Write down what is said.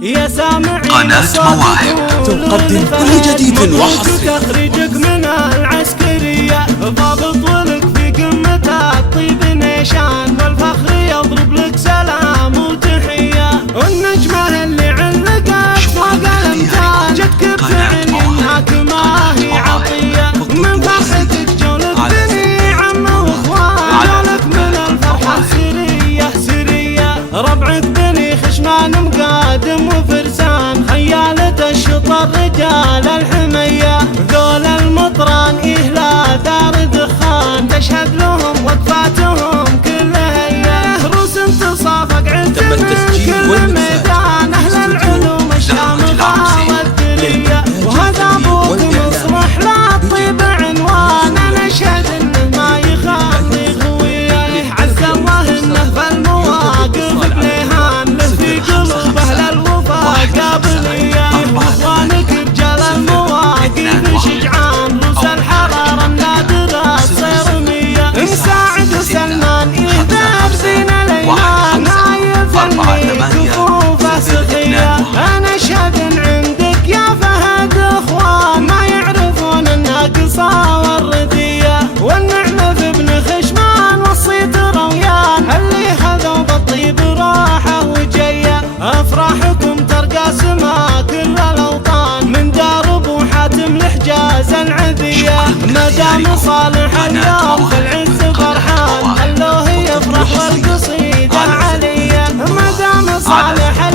يا سامعين قناة مواهب تقدم كل جديد وحصري. تخرجك من العسكرية ضابط ولك في قمة الطيب نيشان، والفخر يضرب لك سلام وتحية. والنجمة اللي علقت فوق الامثال جتك بفعل انك ما هي عطية. من فرحتك جولك بني عم واخوان، جولك من الفرحة سرية سرية. ربعك بني خشمان مقادم وفرسان، خيالة الشطر رجال الحمية. ذول المطران لا دار دخان، تشهد لهم وقفاتهم كلها هي. روس تصافق عز من كل ميدان، اهل العلوم الشامخة والدرية. وهذا ابوك مصلح للطيب عنوان، انا اشهد انه ما يخلي خويه. عز الله انه في المواقف بليهان، له في قلوب اهل الوفا قابلية. واخوانك رجال المواقف شجعان، روس الحرارة النادرة الصيرمية. مساعد سلمان اهداب زين الايمان، نايف اللي كفوفه سخية. انا اشهد ان عندك يا فهد اخوان، ما يعرفون الناقصة والردية. والنعمة في ابن خشمان والصيت رويان، اللي خذوا بالطيب راحة وجية. افراحكم ترقى سما كل الاوطان، من دار ابو حاتم لحجاز العذية. مدام صالح اليوم في العز فرحان، خلوه يفرح والقصيدة عليا. مدام صالح